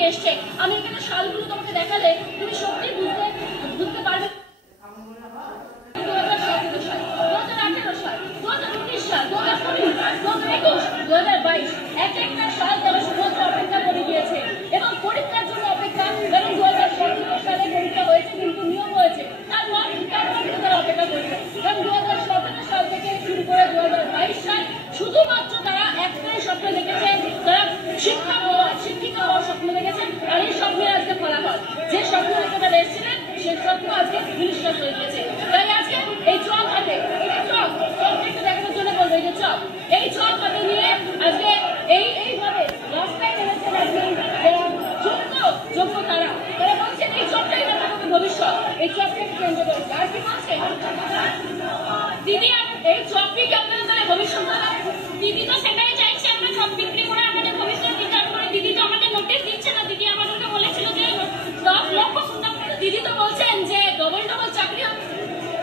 নিয়ে এসছে। আমি এখানে সালগুলো তোমাকে দেখালে তুমি সত্যি বুঝতে পারবে। 2017 সাল, 2018 সাল, 2019 সাল, 2020, 2021, 2022 একটা সাল তারা শুধুমাত্র অপেক্ষা করে গিয়েছে এবং পরীক্ষার জন্য অপেক্ষা। এবং 2017 সালে পরীক্ষা হয়েছে, কিন্তু নিয়ম হয়েছে, তারপর তারা অপেক্ষা করছে। কারণ 2017 সাল থেকে শুরু করে 2022 সাল শুধুমাত্র তারা একটাই স্বপ্ন দেখেছে, তারা শিক্ষিকা হওয়ার স্বপ্ন দেখেছে। আর এই স্বপ্নের আজকে ফলাফল, যে স্বপ্ন দেখে তারা এসেছিলেন সেই স্বপ্ন আজকে ফিনিশটা হয়ে গেছে। তাই আজকে এই চক হাতে, একটু দেখানোর জন্য বলবো, এই যে চক, এই চক হাতে নিয়ে আজকে এইভাবে রাস্তায় নেমেছেন যোগ্য তারা বলছেন এই চকটাই আমাদের ভবিষ্যৎ, এই চকটাকে কেন্দ্র করে। আর কি বলছে দিদি, এই চকটিকে আপনাদের ভবিষ্যৎ। দিদি তো সেটাই চাইছে, আমরা চক বিক্রি করে আমাদের ভবিষ্যৎ বিচার করে। দিদি তো আমাদের নোটিশ দিচ্ছে না। দিদি আমাদেরকে বলেছিল যে 10 লক্ষ সুন্দর। দিদি তো বলছেন যে ডবল চাকরি হবে।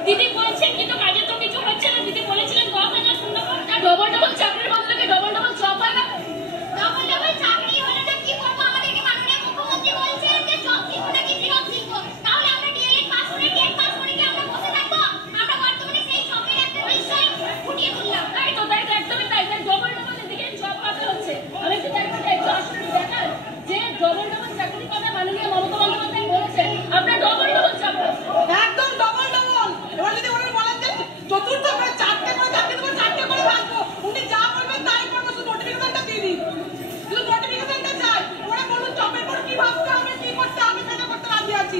দিদি বলছেন কিন্তু কাজে তো কিছু হচ্ছে না। দিদি বলেছিলেন 10,000 সুন্দর। ডবল চাকরির বদলে ডবল চক হয় না। ডবল চাকরি হলে তো কি করবো? আমাদেরকে মাননীয় মুখ্যমন্ত্রী বলছেন যে চক শিখবো নাকি ফিরত শিখবো। তাহলে আমরা ডিএলএড পাস করে টেট পাস করে কি আমরা বসে থাকবো? আমরা বর্তমানে সেই চকের একটা বিষয় ফুটিয়ে তুললাম। তাই তো একদমই তাই। ডবল এদিকে জব পাতে হচ্ছে। আমি একটু দেখতে চাই, একটু আসলে দেখান যে ডবল চাকরি কথা মাননীয় মমতা বন্দ্যোপাধ্যায় বলেছেন। আমরা ডবল চাকরি, একদম ডবল। এবার যদি ওনারা বলেন যে চতুর্থ করে 4টে করে চাকরি দেবো, 4টে করে ভাঙবো, উনি যা বলবেন তাই করবো। শুধু নোটিফিকেশনটা দিয়ে দিন, শুধু নোটিফিকেশনটা চাই। ওরা বলুন চপের পর কি ভাবতে হবে, কি করতে হবে, সেটা করতে রাজি আছি।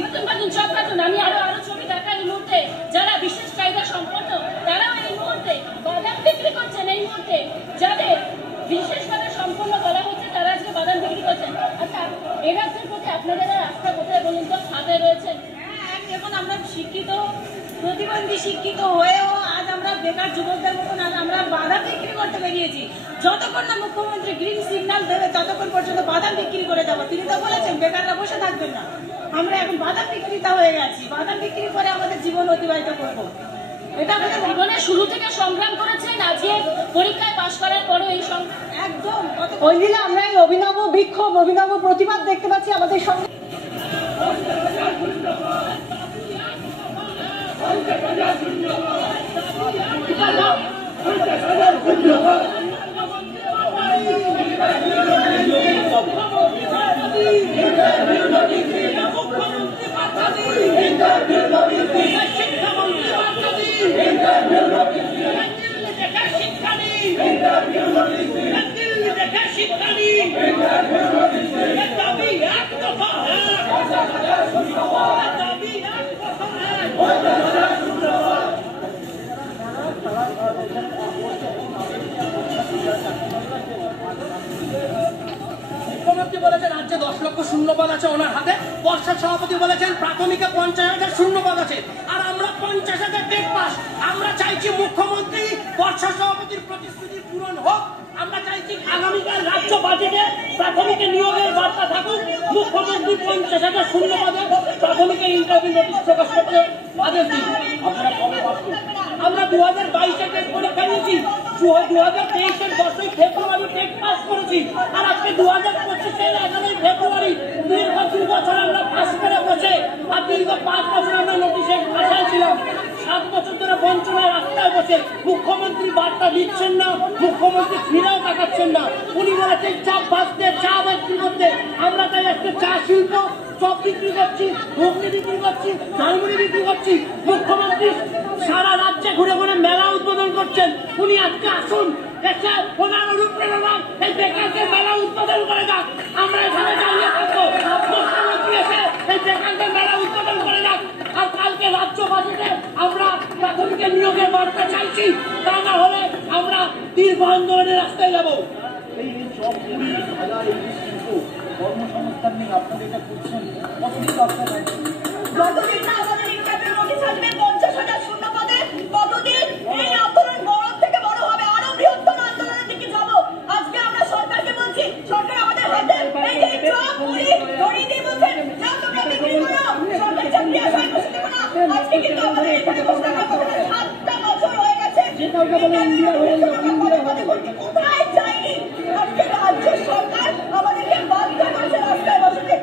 চপ কাটুন। আমি আরো ছবি দেখাই। এই মুহূর্তে যারা বিশেষ চাহিদা সম্পন্ন তারাও এই মুহূর্তে বাদাম বিক্রি করছেন। এই মুহূর্তে যাদের বিশেষভাবে সম্পন্ন বলা হচ্ছে তারা আজকে বাদাম বিক্রি করছেন। আচ্ছা, এই রাজ্যের প্রতি আপনাদের আস্থা কোথায় বলুন তো? হাতে রয়েছেন। এখন আমরা শিক্ষিত, প্রতিবন্ধী শিক্ষিত হয়েও আজ আমরা বেকার যুবকদের মতন আজ আমরা বাদাম বিক্রি করতে বেরিয়েছি। যতক্ষণ না মুখ্যমন্ত্রী গ্রিন সিগন্যাল দেবে ততক্ষণ পর্যন্ত বাদাম বিক্রি করে যাবো। তিনি তো বলেছেন বেকাররা বসে থাকবেন না। আমরা এখন বাদাম বিক্রেতা হয়ে গেছি। বাদাম বিক্রি করে আমাদের জীবন অতিবাহিত করবো। এটা আমাদের জীবনের শুরু থেকে সংগ্রাম করেছেন। আজকে পরীক্ষায় পাশ করার পরও এই সংগ্রাম একদম ওই দিনে আমরা এই অভিনব বিক্ষোভ, অভিনব প্রতিবাদ দেখতে পাচ্ছি আমাদের সঙ্গে। মুখ্যমন্ত্রী বলেছেন রাজ্যে 10 লক্ষ শূন্যপদ আছে ওনার হাতে। পর্ষদ সভাপতি বলেছেন প্রাথমিকে 50,000 শূন্যপদ আছে। আর আমরা 50,000 টেট পাস। আমরা চাইছি মুখ্যমন্ত্রী পর্ষদ সভাপতির প্রতিশ্রুতি পূরণ হোক। আমরা চাইছি আগামীকাল রাজ্য বাজেটে প্রাথমিকে নিয়োগের বার্তা থাকুক। মুখ্যমন্ত্রী 50,000 শূন্যপদে প্রাথমিকে ইন্টারভিউ নোটিশ প্রকাশ করতে আদেশ দিন। আমরা 2022-এ টেট পরীক্ষা দিয়েছি, 2023-এর 10ই ফেব্রুয়ারি টেট পাস করেছি। আর আজকে 2025-এর 11ই ফেব্রুয়ারি। দীর্ঘ 2 বছর আমরা পাস করে বসে, আর দীর্ঘ 5 বছর আমরা নোটিশের আশায় ছিলাম। 7 বছর ধরে বঞ্চনার রাস্তায় বসে মুখ্যমন্ত্রী বার্তা দিচ্ছেন না, মুখ্যমন্ত্রী ফিরেও তাকাচ্ছেন না। উনি বলেছেন চপ ভাজতে, চা বিক্রি করতে। আমরা তাই একটা চা শিল্প, চপ বিক্রি করছি, ঘুগনি বিক্রি করছি, ঝালমুড়ি বিক্রি করছি। মুখ্যমন্ত্রী সারা রাজ্যে ঘুরে ঘুরে মেলা উদ্বোধন করছেন। উনি আজকে আসুন, এসে ওনার অনুপ্রেরণা এই বেকারদের মেলা উদ্বোধন করে যাক। আমরা এখানে দাঁড়িয়ে থাকবো। মুখ্যমন্ত্রী এসে এই বেকারদের মেলা উদ্বোধন করে যাক। আর কালকে রাজ্য বাজেটে আমরা প্রাথমিকের নিয়োগের বার্তা চাইছি। তা না হলে আমরা দীর্ঘ আন্দোলনের রাস্তায় যাবো। এই চকপুরি হাজার কর্মসংস্থান নিয়ে আপনারা এটা করছেন, কতদিন আপনারা যতদিন না আমাদের ইন্টারভিউ নোটিশ আসবে 50,000 শূন্যপদে, ততদিন এই আন্দোলন বড় থেকে বড় হবে। আরো বৃহত্তর আন্দোলনের দিকে যাব। আজকে আমরা সরকারকে বলছি, সরকার আমাদের হাতে এই যে চকপুরি ধরিয়ে দিয়ে বলছেন যা তোমরা বিক্রি করো, সরকারি চাকরি আশায় বসে থেকো না। আজকে কিন্তু আমাদের এখানে বসে থাকার কথা না। 7টা বছর হয়ে গেছে কোথায় যায়নি। আজকে রাজ্য সরকার আমাদেরকে বাধ্য করেছে রাস্তায় বসে।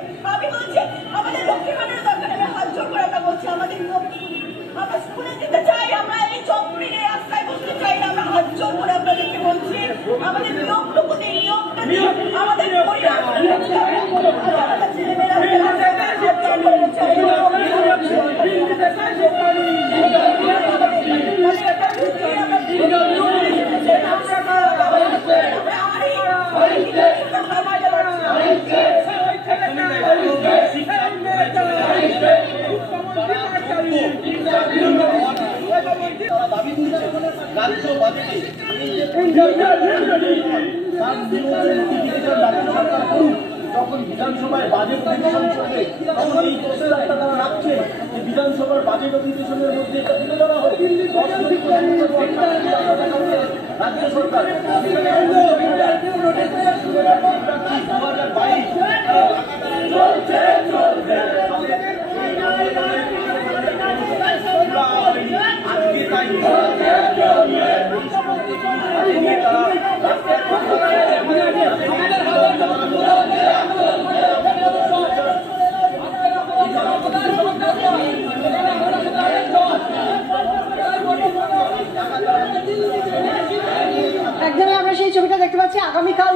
একদমই আমরা সেই ছবিটা দেখতে পাচ্ছি। আগামীকাল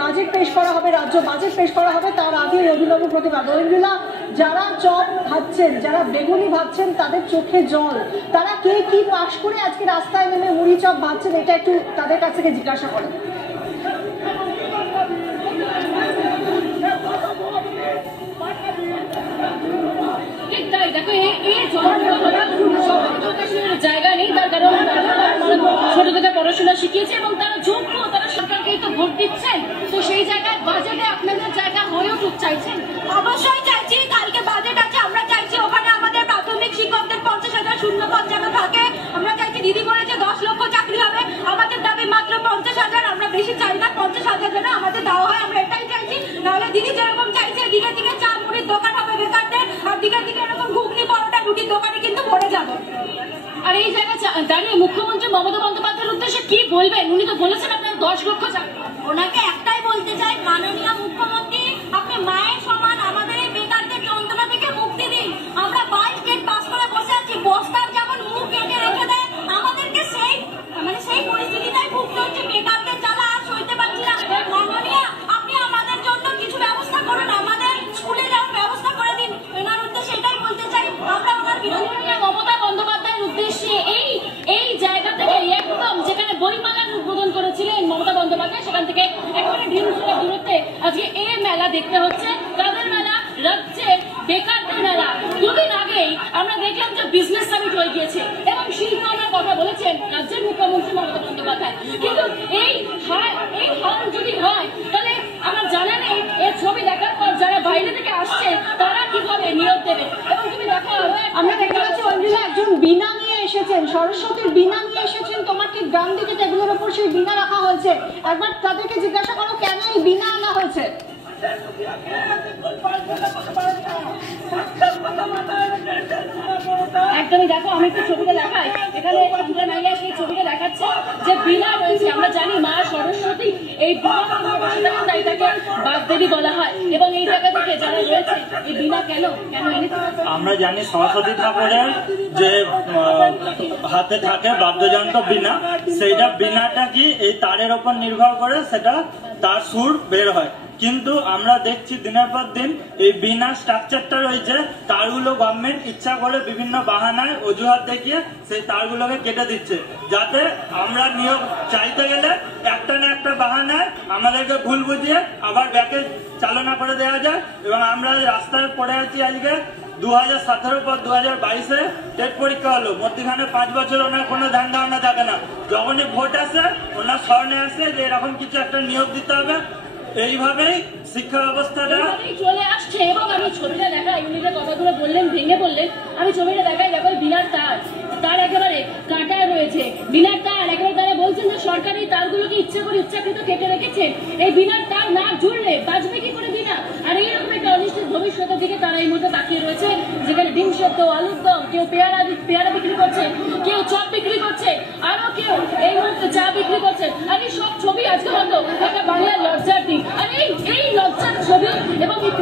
বাজেট পেশ করা হবে, রাজ্য বাজেট পেশ করা হবে, তার আগে অভিনব প্রতিবাদ। ঐন্দ্রিলা, যারা চপ খাচ্ছেন, যারা বেগুনি ভাবছেন, তাদের চোখে জল, তারা কে কি পাশ করে আজকে রাস্তায় নেমে মুড়ি চপ ভাবছেন, এটা একটু তাদের কাছ থেকে জিজ্ঞাসা করেন। দেখো জায়গা নেই, তার কারণ ছোট থেকে পড়াশোনা শিখিয়েছে এবং তারা যোগ্য, তারা সরকারকেই তো ভোট দিচ্ছেন। তো সেই জায়গায় বাজেটে আপনাদের জায়গা হয়ে উঠুক চাইছেন? অবশ্যই চাইছি। কালকে বাজেট আছে, আমরা চাইছি ওখানে আমাদের প্রাথমিক শিক্ষকদের 50,000 শূন্যপদ যেন থাকে। আমরা চাইছি, দিদি বলেছে 10 লক্ষ চাকরি হবে, আমাদের দাবি মাত্র 50,000। আমরা বেশি চাই না, 50,000 যেন আমাদের দেওয়া হয়, আমরা এটাই চাইছি। নাহলে দিদি যেরকম চাইছে দিকে দিকে চা মুড়ির দোকান হবে বেকারদের, আর দিকে দিকে এরকম ঘুগনি পরোটা রুটির দোকানে কিন্তু ভরে যাবে। আর এই জায়গায় দাঁড়িয়ে মুখ্যমন্ত্রী মমতা বন্দ্যোপাধ্যায়ের উদ্দেশ্যে কি বলবেন? উনি তো বলেছেন আপনার 10 লক্ষ চাকরি। ওনাকে একটাই বলতে চাই, মাননীয় মুখ্যমন্ত্রী, আপনি মায়ের সমান আমাদের এই বেকারদের যন্ত্রণা থেকে মুক্তি দিন। আমরা 22 স্টেট পাস করে বসে আছি, বস্তার যেমন মুখ কেটে রেখে দেয়, আমাদেরকে সেই পরিস্থিতিটাই ভুগতে হচ্ছে। বেকারদের জ্বালা আর সইতে পারছি না। মাননীয়, আপনি আমাদের জন্য কিছু ব্যবস্থা করুন, আমাদের স্কুলে যাওয়ার ব্যবস্থা করে দিন। এনার উদ্দেশ্যে এটাই বলতে চাই, আমরা ওনার বিরোধী। মমতা বন্দ্যোপাধ্যায়ের উদ্দেশ্যে এই জায়গা থেকে একদম যেখানে বইমেলার উদ্বোধন করেছিলেন মমতা বন্দ্যোপাধ্যায়, সেখান থেকে একেবারে ঢিলছড়া দূরত্বে আজকে এই মেলা দেখতে হচ্ছে। কাদের মেলা? রাজ্যের বেকারদের মেলা। দুদিন আগেই আমরা দেখলাম যে বিজনেস সামিট হয়ে গিয়েছে এবং শিল্প আনার কথা বলেছেন রাজ্যের মুখ্যমন্ত্রী মমতা বন্দ্যোপাধ্যায়। কিন্তু এই হাল যদি হয়, তাহলে আমার জানা নেই এর ছবি দেখার পর যারা বাইরে থেকে আসছে তারা কিভাবে নিয়োগ দেবে। এবং তুমি দেখো, আমরা দেখতে পাচ্ছি ঐন্দ্রিলা একজন বীণা নিয়ে এসেছেন, সরস্বতীর বীণা নিয়ে এসেছেন। তোমার ঠিক ডান দিকে টেবিলের উপর সেই বীণা রাখা হয়েছে। একবার তাদেরকে জিজ্ঞাসা করো কেন এই বীণা আনা হয়েছে। একদমই দেখো, আমি একটু ছবিটা দেখাই। এখানে সন্ধ্যা নাইয়া সেই ছবিটা দেখাচ্ছে যে বীণা রয়েছে। আমরা জানি মা সরস্বতী এই বীণা বসে থাকেন, তাই তাকে বাগদেবী বলা হয়। এবং এই জায়গা থেকে যারা রয়েছে, এই বীণা কেন এনেছে? আমরা জানি সরস্বতী ঠাকুরের যে হাতে থাকে বাদ্যযন্ত্র বীণা, সেইটা বীণাটা কি এই তারের ওপর নির্ভর করে সেটা তার সুর বের হয়। কিন্তু আমরা দেখছি দিনের পর দিন এই বীণা স্ট্রাকচারটা রয়েছে, তারগুলো গভর্নমেন্ট ইচ্ছা করে বিভিন্ন বাহানায় অজুহাত দেখিয়ে সেই তারগুলোকে কেটে দিচ্ছে, যাতে আমরা নিয়োগ চাইতে গেলে একটা না একটা বাহানায় আমাদেরকে ভুল বুঝিয়ে আবার ব্যাকে চালনা করে দেওয়া যায়। এবং আমরা রাস্তায় পড়ে আছি আজকে 2017 পর 2022-এ টেট পরীক্ষা হলো, মধ্যখানে 5 বছর ওনার কোনো ধ্যান ধারণা থাকে না। যখনই ভোট আসে ওনার স্মরণে আসে যে এরকম কিছু একটা নিয়োগ দিতে হবে। এইভাবেই শিক্ষা ব্যবস্থাটা চলে আসছে। এবং আমি ছবিটা দেখাই, উনি যে কথাগুলো বললেন ভেঙে বললেন, আমি ছবিটা দেখাই। দেখো বিনার তার একেবারে কাটা রয়েছে, বিনার তার একেবারে। তারা বলছেন যে সরকারি তারগুলোকে ইচ্ছাকৃত কেটে রেখেছেন। এই বিনার তার না জুড়লে বাঁচবে কি করে বিনা? আর এইরকম একটা অনিশ্চিত ভবিষ্যতের দিকে তারা এই মুহূর্তে তাকিয়ে রয়েছে, যেখানে ডিম সেদ্ধ, আলুর দম, কেউ পেয়ারা বিক্রি করছে, কেউ চপ বিক্রি করছে, আরো কেউ এই মুহূর্তে চা বিক্রি করছে। আর এই সব ছবি আজকে হয়তো একটা বাংলার লজ্জার দিক। আর এই লজ্জার ছবি এবং এই